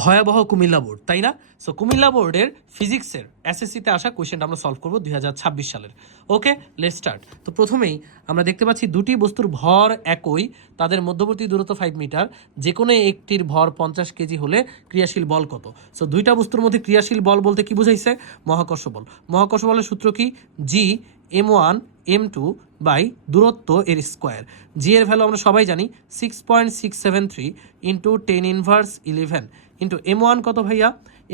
ভয়াবহ কুমিল্লা বোর্ড, তাই না? সো কুমিল্লা বোর্ডের ফিজিক্সের এসএসসিতে আসা কোয়েশ্চেনটা আমরা সলভ করবো 2026 সালের। ওকে, লেটস স্টার্ট। তো প্রথমেই আমরা দেখতে পাচ্ছি দুটি বস্তুর ভর একই, তাদের মধ্যবর্তী দূরত্ব 5 মিটার, যে কোনো একটির ভর 50 কেজি হলে ক্রিয়াশীল বল কত? সো দুইটা বস্তুর মধ্যে ক্রিয়াশীল বল বলতে কি বুঝাইছে? মহাকর্ষ বল। মহাকর্ষ বলের সূত্র কি? জি m1 m2 বাই দূরত্ব এর স্কোয়ার। জি এর ভ্যালু আমরা সবাই জানি 6.673 ইন্টু 10⁻11 ইন্টু m1 কত ভাইয়া?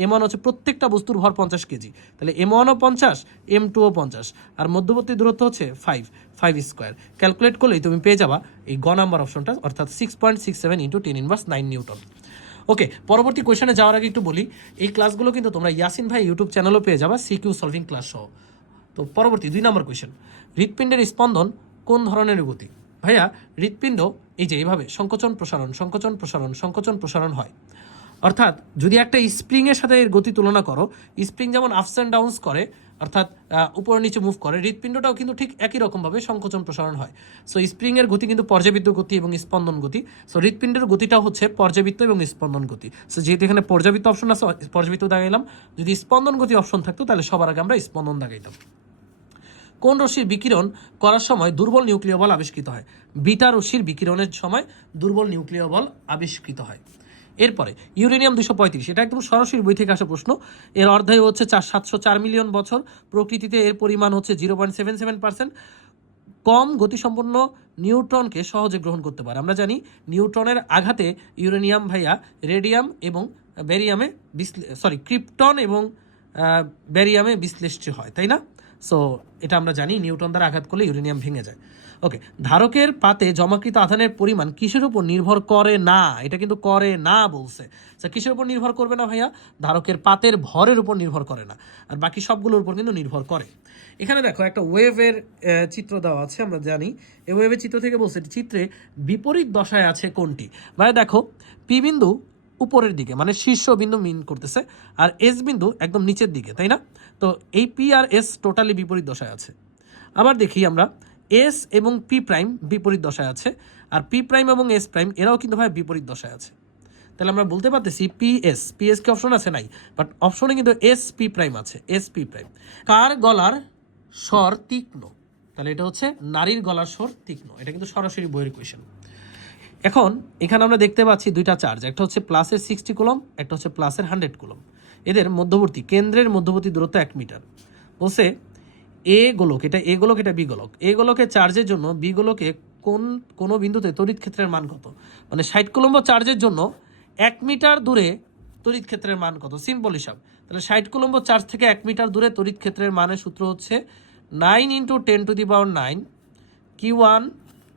m1 হচ্ছে প্রত্যেকটা বস্তুর ভর 50 কেজি, তাহলে m1ও 50, m2ও 50, আর মধ্যবর্তী দূরত্ব হচ্ছে 5 স্কোয়ার। ক্যালকুলেট করলেই তুমি পেয়ে যাবা এই গ নাম্বার অপশনটা, অর্থাৎ 6.67 ইন্টু 10⁻9 নিউটন। ওকে, পরবর্তী কোয়েশনে যাওয়ার আগে একটু বলি, এই ক্লাসগুলো কিন্তু তোমরা ইয়াসিন ভাই ইউটিউব চ্যানেলও পেয়ে যাবা, সিকিউ সলভিং ক্লাস সহ। তো পরবর্তী 2 নম্বর কোয়েশন, হৃৎপিণ্ডের স্পন্দন কোন ধরনের গতি? ভাইয়া হৃৎপিণ্ড এই যে এইভাবে সংকোচন প্রসারণ সংকোচন প্রসারণ সংকোচন প্রসারণ হয়, অর্থাৎ যদি একটা স্প্রিংয়ের সাথে এর গতি তুলনা করো, স্প্রিং যেমন আপস অ্যান্ড ডাউনস করে, অর্থাৎ উপর নিচে মুভ করে, হৃৎপিণ্ডটাও কিন্তু ঠিক একই রকমভাবে সংকোচন প্রসারণ হয়। সো স্প্রিংয়ের গতি কিন্তু পর্যাবৃত্ত গতি এবং স্পন্দন গতি, সো হৃৎপিণ্ডের গতিটাও হচ্ছে পর্যাবৃত্ত এবং স্পন্দন গতি। সো যেহেতু এখানে পর্যাবৃত্ত অপশন আছে, পর্যাবৃত্ত দাগাইলাম। যদি স্পন্দন গতি অপশন থাকতো তাহলে সবার আগে আমরা স্পন্দন দাগাইতাম। কোন রশ্মির বিকিরণ করার সময় দুর্বল নিউক্লিয় বল আবিষ্কৃত হয়? বিটা রশ্মির বিকিরণের সময় দুর্বল নিউক্লিয় বল আবিষ্কৃত হয়। এরপরে ইউরেনিয়াম 235, এটা একদম সরাসরি বই থেকে আসা প্রশ্ন। এর অর্ধায়ু হচ্ছে 704 মিলিয়ন বছর, প্রকৃতিতে এর পরিমাণ হচ্ছে 0.77%। কম গতিসম্পন্ন নিউট্রনকে সহজে গ্রহণ করতে পারে। আমরা জানি নিউট্রনের আঘাতে ইউরেনিয়াম ভাইয়া রেডিয়াম এবং ব্যারিয়ামে ক্রিপ্টন এবং ব্যারিয়ামে বিশ্লেষ্য হয়, তাই না? সো এটা আমরা জানি, নিউটন দ্বারা আঘাত করলে ইউরেনিয়াম ভেঙে যায়। ওকে, ধারকের পাতে জমাকৃত আধানের পরিমাণ কিসের উপর নির্ভর করে না? এটা কিন্তু করে না বলছে। কিসের উপর নির্ভর করবে না ভাইয়া? ধারকের পাতের ভরের উপর নির্ভর করে না, আর বাকি সবগুলোর উপর কিন্তু নির্ভর করে। এখানে দেখো একটা ওয়েভের চিত্র দেওয়া আছে, আমরা জানি এই ওয়েভের চিত্র থেকে বলছে চিত্রে বিপরীত দশায় আছে কোনটি? ভাইয়া দেখো, পি বিন্দু উপরের দিকে মানে শীর্ষ বিন্দু মিন করতেছে, আর এস বিন্দু একদম নিচের দিকে, তাই না? তো এই পি আর এস টোটালি বিপরীত দশায় আছে। আবার দেখি আমরা এস এবং পি প্রাইম বিপরীত দশায় আছে, আর পি প্রাইম এবং এস প্রাইম এরাও কিন্তু ভাই বিপরীত দশায় আছে। তাহলে আমরা বলতে পারতেছি পিএস কি অপশন আছে? নাই, বাট অপশনে কিন্তু এস পি প্রাইম আছে, এস পি প্রাইম। কার গলার স্বর তীক্ষ্ণ? তাহলে এটা হচ্ছে নারীর গলার স্বর তীক্ষ্ণ। এটা কিন্তু সরাসরি বইয়ের কোয়েশন। এখন এখানে আমরা দেখতে পাচ্ছি দুইটা চার্জ, একটা হচ্ছে প্লাসের 60 কুলম, একটা হচ্ছে প্লাসের 100 কুলম। এদের মধ্যবর্তী কেন্দ্রের মধ্যবর্তী দূরত্ব 1 মিটার। বলছে এ গোলক, এটা এ গোলক, এটা বি গোলক। এ গোলকের চার্জের জন্য বি গোলকে কোন বিন্দুতে তড়িৎ ক্ষেত্রের মান কত? মানে 60 কুলম্ব চার্জের জন্য 1 মিটার দূরে তড়িৎ ক্ষেত্রের মান কত? সিম্পল হিসাব। তাহলে 60 কুলম্ব চার্জ থেকে 1 মিটার দূরে তড়িৎ ক্ষেত্রের মানের সূত্র হচ্ছে 9 × 10⁹ Q1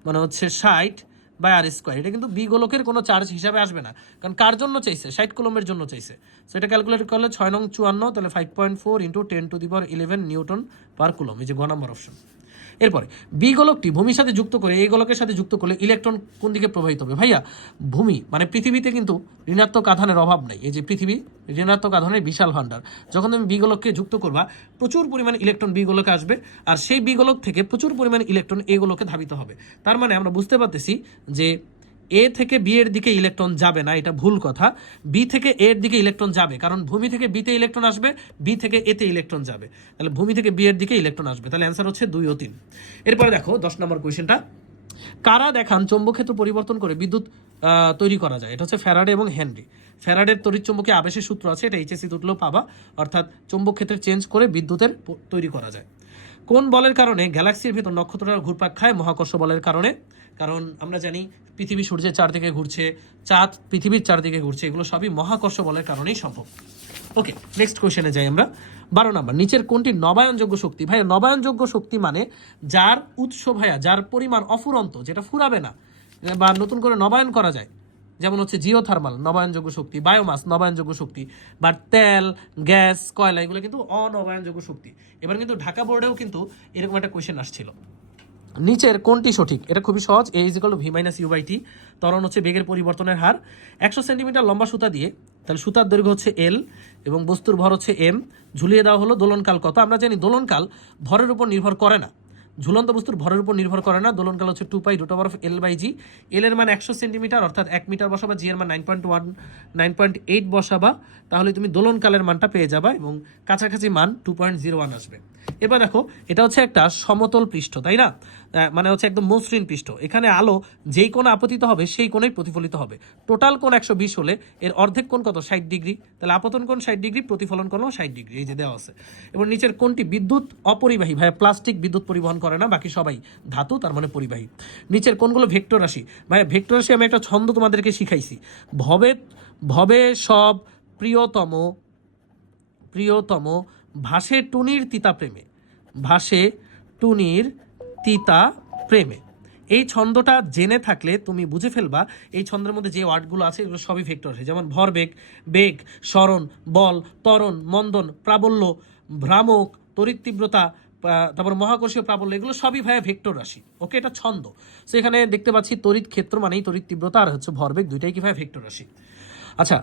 মানে হচ্ছে 60 বাই আর স্কোয়ার। এটা কিন্তু বি গোলকের কোনো চার্জ হিসাবে আসবে না, কারণ কার জন্য চাইছে? 60 কুলম্বের জন্য চাইছে। সো এটা ক্যালকুলেট করলে 6 নং 54, তাহলে 5.4 × 10⁻11 নিউটন পার কুলম, এই যে গ নাম্বার অপশন। এরপরে বি গোলকটি ভূমির সাথে যুক্ত করে এই গোলকের সাথে যুক্ত করলে ইলেকট্রন কোন দিকে প্রবাহিত হবে? ভাইয়া ভূমি মানে পৃথিবীতে কিন্তু ঋণাত্মক আধানের অভাব নাই। এই যে পৃথিবী ঋণাত্মক আধানের বিশাল ভান্ডার, যখন তুমি বি গোলককে যুক্ত করবা প্রচুর পরিমাণ ইলেকট্রন বি গোলকে আসবে, আর সেই বি গোলক থেকে প্রচুর পরিমাণ ইলেকট্রন এ গোলকে ধাবিত হবে। তার মানে আমরা বুঝতে পারতেছি যে এ থেকে বি এর দিকে ইলেকট্রন যাবে না, এটা ভুল কথা। বি থেকে এর দিকে ইলেকট্রন যাবে, কারণ ভূমি থেকে বিতে ইলেকট্রন আসবে, বি থেকে এতে ইলেকট্রন যাবে, তাহলে ভূমি থেকে বি এর দিকে ইলেকট্রন আসবে। তাহলে অ্যান্সার হচ্ছে 2 ও 3। এরপরে দেখো 10 নম্বর কোয়েশ্চেনটা, কারা দেখান চৌম্বক ক্ষেত্র পরিবর্তন করে বিদ্যুৎ তৈরি করা যায়? এটা হচ্ছে ফ্যারাডে এবং হেনরি। ফ্যারাডের তড়িৎচুম্বকীয় আবেশের সূত্র আছে, এটা এইচএসসি তুললেও পাবা, অর্থাৎ চৌম্বক ক্ষেত্রে চেঞ্জ করে বিদ্যুতের তৈরি করা যায়। কোন বলের কারণে গ্যালাক্সির ভিতর নক্ষত্ররা ঘুরপাক খায়? মহাকর্ষ বলের কারণে। কারণ আমরা জানি পৃথিবী সূর্যের চারদিকে ঘুরছে, চাঁদ পৃথিবীর চারদিকে ঘুরছে, এগুলো সবই মহাকর্ষ বলের কারণেই সম্ভব। ওকে, নেক্সট কোয়েশ্চেনে যাই আমরা। 12 নম্বর, নিচের কোনটি নবায়নযোগ্য শক্তি? ভাইয়া নবায়নযোগ্য শক্তি মানে যার উৎস ভাইয়া যার পরিমাণ অফুরন্ত, যেটা ফুরাবে না বা নতুন করে নবায়ন করা যায়, যেমন হচ্ছে জিওথার্মাল নবায়নযোগ্য শক্তি, বায়োমাস নবায়নযোগ্য শক্তি, বা তেল গ্যাস কয়লা এগুলো কিন্তু অনবায়নযোগ্য শক্তি। এবার কিন্তু ঢাকা বোর্ডেও কিন্তু এরকম একটা কোয়েশ্চেন আসছিল, নিচের কোনটি সঠিক? এটা খুবই সহজ, a = v-u/t। ত্বরণ হচ্ছে বেগের পরিবর্তনের হার। 100 সেন্টিমিটার লম্বা সুতা দিয়ে, তাহলে সুতার দৈর্ঘ্য হচ্ছে l এবং বস্তুর ভর হচ্ছে m, ঝুলিয়ে দেওয়া হলো। দোলনকাল কত? আমরা জানি দোলনকাল ভরের উপর নির্ভর করে না, ঝুলন্ত বস্তুর ভরের উপর নির্ভর করে না, দোলনকাল হচ্ছে 2π√L/g। এল এর মান 100 সেন্টিমিটার অর্থাৎ 1 মিটার বসাবা, জি এর মান 9.8 বসাবা, তাহলে তুমি দোলনকালের মানটা পেয়ে যাবা এবং কাছাকাছি মান 2.01 আসবে। এবার দেখো এটা হচ্ছে একটা সমতল পৃষ্ঠ, তাই না, মানে হচ্ছে একদম মসৃণ পৃষ্ঠ। এখানে আলো যেই কোণে আপতিত হবে সেই কোণেই প্রতিফলিত হবে। টোটাল কোণ 120 হলে এর অর্ধেক কোণ কত, 60 ডিগ্রি। তাহলে আপতন কোণ 60 ডিগ্রি, প্রতিফলন কোণ 60 ডিগ্রি, এই যে দেওয়া আছে। এবং নিচের কোণটি বিদ্যুৎ অপরিবাহী, ভাই প্লাস্টিক বিদ্যুৎ পরিবহন করে না, বাকি সবাই ধাতু, তার মানে পরিবাহী। নিচের কোণগুলো ভেক্টর রাশি, ভাই ভেক্টর রাশি আমি একটা ছন্দ তোমাদেরকে শিখাইছি, ভবে সব প্রিয়তম ভাসে টুনির তিতা প্রেমে, ভাসে টুনির তিতা প্রেমে। এই ছন্দটা জেনে থাকলে তুমি বুঝে ফেলবা এই ছন্দের মধ্যে যে ওয়ার্ডগুলো আছে এগুলো সবই ভেক্টর রাশি, যেমন ভরবেগ, বেগ, স্মরণ, বল, ত্বরণ, মন্দন, প্রাবল্য, ভ্রামক, তড়িৎ তীব্রতা, তারপর মহাকর্ষীয় প্রাবল্য, এগুলো সবই ভাইয়া ভেক্টর রাশি। ওকে, এটা ছন্দ। সো এখানে দেখতে পাচ্ছি তড়িৎ ক্ষেত্র মানেই তড়িৎ তীব্রতা, আর হচ্ছে ভরবেগ, দুইটাই কি ভাই ভেক্টর রাশি। আচ্ছা,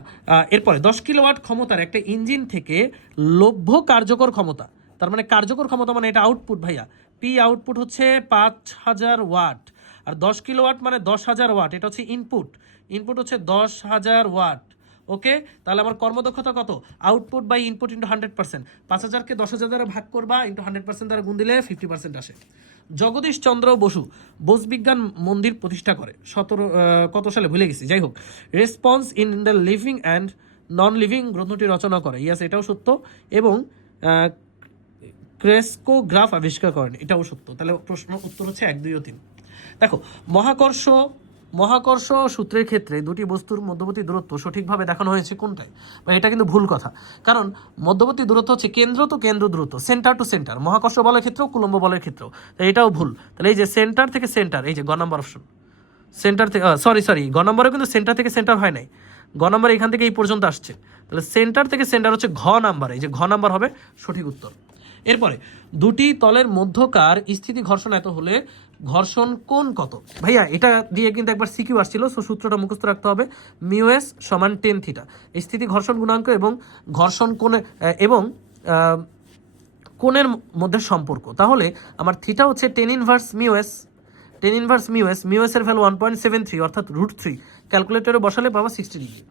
এরপরে 10 কিলোওয়াট ক্ষমতার একটা ইঞ্জিন থেকে লভ্য কার্যকর ক্ষমতা, তার মানে কার্যকর ক্ষমতা মানে এটা আউটপুট ভাইয়া, পি আউটপুট হচ্ছে 5000 ওয়াট, আর 10 কিলোওয়াট মানে 10,000 ওয়াট, এটা হচ্ছে ইনপুট হচ্ছে 10,000 ওয়াট। ওকে, তাহলে আমার কর্মদক্ষতা কত, আউটপুট বাই ইনপুট ইন্টু 100%, 5,000কে 10,000 দ্বারা ভাগ করবা, ইন্টু 100% দ্বারা গুণ দিলে 50% আসে। জগদীশ চন্দ্র বসু বোসবিজ্ঞান মন্দির প্রতিষ্ঠা করে কত সালে ভুলে গেছি, যাই হোক। Response in the living and non living গ্রন্থটি রচনা করে, ইয়াস এটাও সত্য। এবং ক্রেস্কোগ্রাফ আবিষ্কার করেন, এটাও সত্য। তাহলে প্রশ্ন উত্তর হচ্ছে 1, 2 ও 3। দেখো, মহাকর্ষ সূত্রের ক্ষেত্রে দুটি বস্তুর মধ্যবর্তী দূরত্ব সঠিকভাবে দেখানো হয়েছে কোনটায়, বা এটা কিন্তু ভুল কথা, কারণ মধ্যবর্তী দূরত্ব হচ্ছে কেন্দ্র টু কেন্দ্র দূরত্ব, সেন্টার টু সেন্টার, মহাকর্ষ বলের ক্ষেত্রেও কুলম্ব বলের ক্ষেত্রেও, তাই এটাও ভুল। তাহলে এই যে সেন্টার থেকে সেন্টার, এই যে গ নম্বর অপশন, সেন্টার থেকে সরি গ নম্বরে কিন্তু সেন্টার থেকে সেন্টার হয় নাই, গ নম্বর এখান থেকে এই পর্যন্ত আসছে, তাহলে সেন্টার থেকে সেন্টার হচ্ছে ঘ নাম্বার, এই যে ঘ নাম্বার হবে সঠিক উত্তর। এরপরে দুটি তলের মধ্যকার স্থিতি ঘর্ষণ এত হলে ঘর্ষণ কোণ কত, ভাইয়া এটা দিয়ে কিন্তু একবার সিকিউ আসছিল, সো সূত্রটা মুখস্থ রাখতে হবে, মিউএস সমান টেন থিটা, স্থিতি ঘর্ষণ গুণাঙ্ক এবং ঘর্ষণ কোণে এবং কোণের মধ্যে সম্পর্ক। তাহলে আমার থিটা হচ্ছে টেন ইনভার্স মিউএস এর ভ্যালু 1.73 অর্থাৎ √3, ক্যালকুলেটরে বসালে পাবো 60 ডিগ্রি।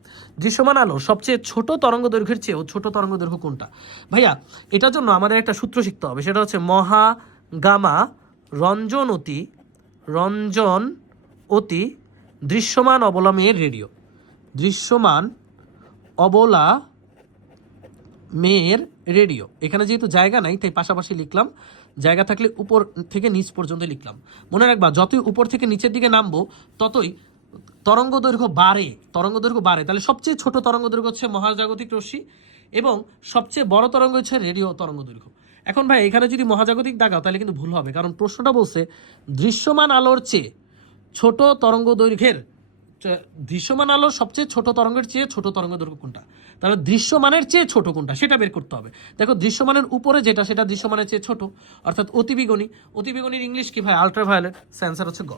দৃশ্যমান আলো সবচেয়ে ছোট তরঙ্গ দৈর্ঘ্যের চেয়েও ছোট তরঙ্গ দৈর্ঘ্য কোনটা, ভাইয়া এটার জন্য আমাদের একটা সূত্র শিখতে হবে, সেটা হচ্ছে মহা গামা রঞ্জন অতি দৃশ্যমান অবলা মেয়ের রেডিও, দৃশ্যমান অবলা মেয়ের রেডিও। এখানে যেহেতু জায়গা নাই তাই পাশাপাশি লিখলাম, জায়গা থাকলে উপর থেকে নিচ পর্যন্ত লিখলাম। মনে রাখবা যতই উপর থেকে নিচের দিকে নামবো ততই তরঙ্গ দৈর্ঘ্য বাড়ে, তাহলে সবচেয়ে ছোট তরঙ্গ দৈর্ঘ্য হচ্ছে মহাজাগতিক রশ্মি এবং সবচেয়ে বড় তরঙ্গ হচ্ছে রেডিও তরঙ্গ দৈর্ঘ্য। এখন ভাই এখানে যদি মহাজাগতিক দাগাও তাহলে কিন্তু ভুল হবে, কারণ প্রশ্নটা বলছে দৃশ্যমান আলোর চেয়ে ছোট তরঙ্গ দৈর্ঘ্যের, দৃশ্যমান আলোর সবচেয়ে ছোট তরঙ্গের চেয়ে ছোট তরঙ্গ দৈর্ঘ্য কোনটা, তাহলে দৃশ্যমানের চেয়ে ছোট কোনটা সেটা বের করতে হবে। দেখো দৃশ্যমানের উপরে যেটা সেটা দৃশ্যমানের চেয়ে ছোট, অর্থাৎ অতিবেগুনির ইংলিশ কি ভাই, আলট্রাভায়োলেট, অ্যান্সার হচ্ছে গ।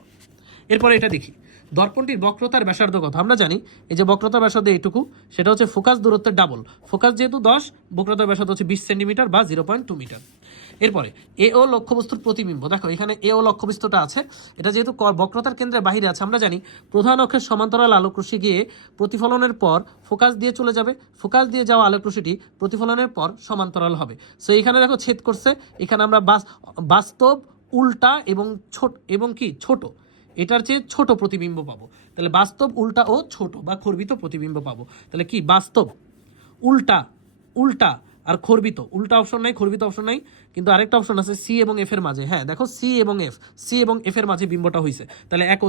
এরপরে এটা দেখি, দর্পণটির বক্রতার ব্যাসার্ধ কত, আমরা জানি এই যে বক্রতার ব্যাসার্ধ এইটুকু, সেটা হচ্ছে ফোকাস দূরত্বের ডাবল, ফোকাস যেহেতু 10, বক্রতার ব্যাসার্ধ হচ্ছে 20 সেন্টিমিটার বা 0.2 মিটার। এরপরে এও লক্ষ্যবস্তুর প্রতিবিম্ব, দেখো এখানে এও লক্ষ্যবস্তুটা আছে, এটা যেহেতু বক্রতার কেন্দ্রে বাহিরে আছে, আমরা জানি প্রধান অক্ষের সমান্তরাল আলোকরশ্মি গিয়ে প্রতিফলনের পর ফোকাস দিয়ে চলে যাবে, ফোকাস দিয়ে যাওয়া আলোকরশ্মিটি প্রতিফলনের পর সমান্তরাল হবে। সো এখানে দেখো ছেদ করছে, এখানে আমরা বাস্তব, উল্টা এবং ছোট, এটার চেয়ে ছোট প্রতিবিম্ব পাবো। তাহলে বাস্তব, উল্টা ও ছোট বা খর্বিত প্রতিবিম্ব পাবো। তাহলে কি বাস্তব, উল্টা আর খর্বিত, উল্টা অপশন নাই, খর্বিত অপশন নাই, কিন্তু আরেকটা অপশন আছে সি এবং এফ এর মাঝে। হ্যাঁ দেখো সি এবং এফ এর মাঝে বিম্বটা হয়েছে, তাহলে 1 ও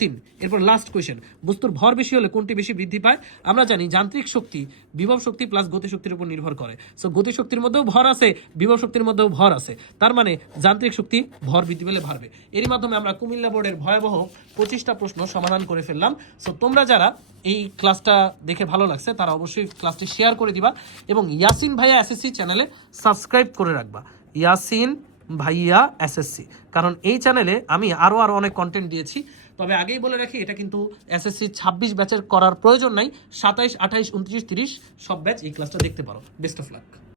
3। এরপর লাস্ট কোয়েশ্চেন, বস্তুর ভর বেশি হলে কোনটি বেশি বৃদ্ধি পায়, আমরা জানি যান্ত্রিক শক্তি বিভব শক্তি প্লাস গতিশক্তির উপর নির্ভর করে। সো গতিশক্তির মধ্যেও ভর আছে, বিভব শক্তির মধ্যেও ভর আছে, তার মানে যান্ত্রিক শক্তি ভর বৃদ্ধি পেলে বাড়বে। এরই মাধ্যমে আমরা কুমিল্লা বোর্ডের ভয়াবহ 25টা প্রশ্ন সমাধান করে ফেললাম। সো তোমরা যারা এই ক্লাসটা দেখে ভালো লাগছে তারা অবশ্যই ক্লাসটি শেয়ার করে দিবা এবং ইয়াসিন ভাইয়া এসএসসি চ্যানেলে সাবস্ক্রাইব করে রাখবা, ইয়াসিন ভাইয়া এসএসসি, কারণ এই চ্যানেলে আমি আরও অনেক কন্টেন্ট দিয়েছি। তবে আগেই বলে রাখি এটা কিন্তু এসএসসি 26 ব্যাচের করার প্রয়োজন নাই, 27, 28, 29, 30 সব ব্যাচ এই ক্লাসটা দেখতে পারো। Best of luck.